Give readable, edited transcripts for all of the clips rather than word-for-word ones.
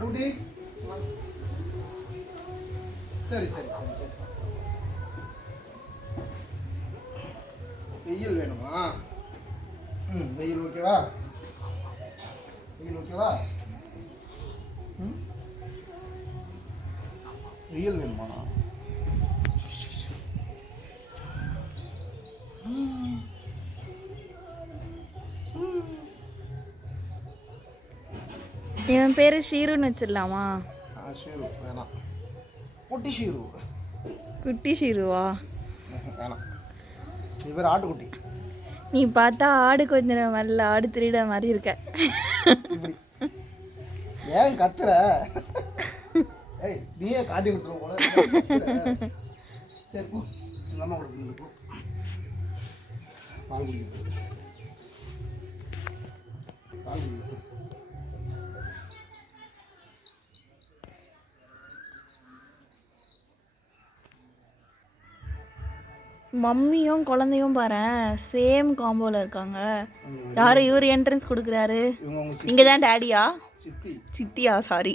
அருடி சரி சரி சரி சரி. வெயில் வேணுமா? ம், வெயில் ஓகேவா? வெயில் ஓகேவா? ம், வெயில் வேணுமா? இவன் பேரு ஷீருன்னு வச்சிடலாமா? ஷீரு வேணாம், குட்டி ஷீரு. குட்டி ஷீருவா? வேணாம், இது பேர் ஆட்டுக்குட்டி. நீ பார்த்தா ஆடு கொஞ்சம் வரல, ஆடு திருட மாதிரி இருக்க. இப்படி ஏன் கத்துற? ஏய், நீயே காட்டி விட்டுருவோம் போல. சரி போ, எங்கள் அம்மா கொடுத்து போ, பால் குடிக்க, பால் குடிக்க. மம்மியும் குழந்தையும் பாரேன், சேம் காம்போல இருக்காங்க. யாரு இவர் என்ட்ரன்ஸ் கொடுக்குறாரு? இங்கே தான் டேடியா? சித்தி. சித்தியா? சாரி.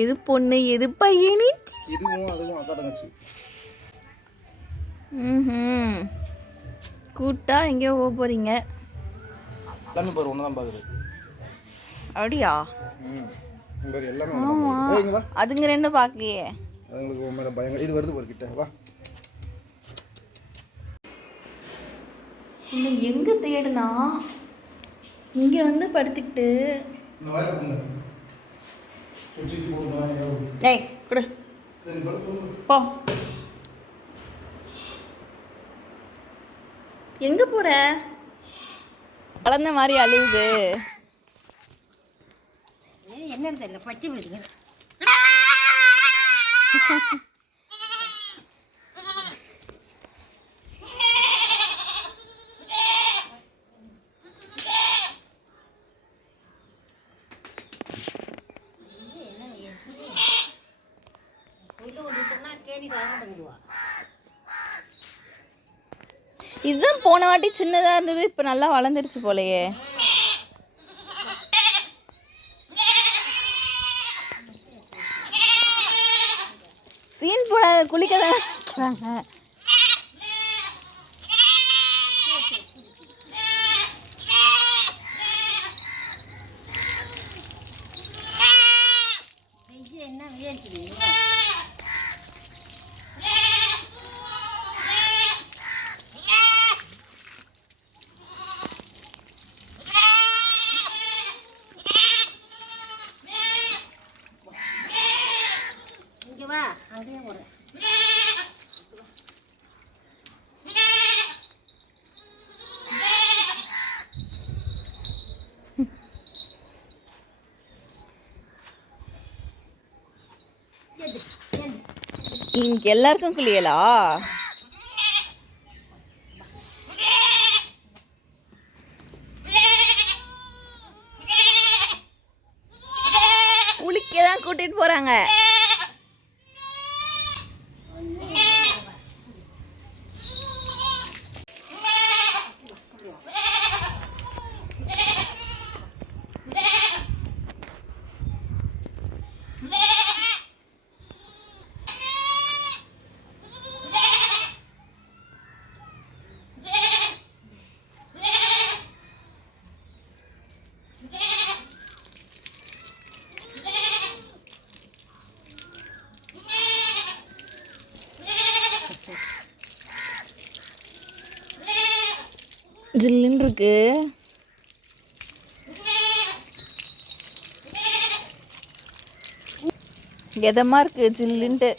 எது பொண்ணு எது பையனி? இதுவும் அதுவும் அக்கா தங்கச்சி. ம், கூட்டா எங்கேயோ போக போறீங்க? எல்லாமே பாரு ஒன்று தான் பார்க்குது. அப்படியா? ம், பாரு எல்லாமே. ஆமாம், அதுங்க ரெண்டு பார்க்கலையே. அதுங்களுக்கு உன் மேலே பயம். இது வருது பாரு கிட்ட, வா. இன்னும் எங்கே தேடுனா இங்கே வந்து படுத்துக்கிட்டு. ஏய் கொடு போ. எங்கே போகிற? குழந்த மாதிரி அழுகுது. என்னன்னு தெரியல, பச்சை பிடிக்குது. இதுதான் போன வாட்டி சின்னதாக இருந்தது, இப்போ நல்லா வளர்ந்துருச்சு போலையே. சீன் போடாத, குளிக்க தானே வைக்கிறாங்க. என்ன விளையாட்டு? இங்கே வா, அங்கேயே போகிறேன். இன்னைக்கு எல்லாருக்கும் குளியலா? குளிக்க தான் கூட்டிட்டு போறாங்க. ஜில்லுன்னு இருக்கு. எதமா இருக்கு ஜில்லுன்ட்டு.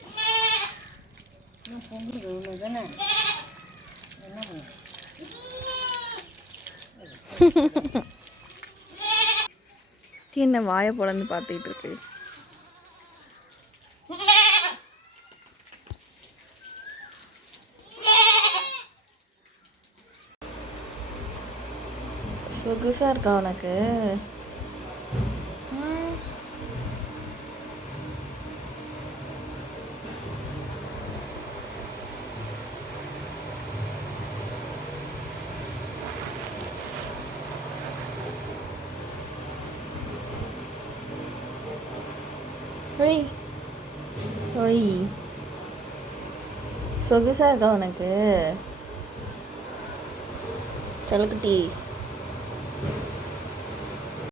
என்ன வாயை பொழந்து பார்த்துக்கிட்டு இருக்கு. சொகுசா இருக்கா உனக்கு? ஒய் ஒய் சொகுசா இருக்கா உனக்கு செல்லக்குட்டி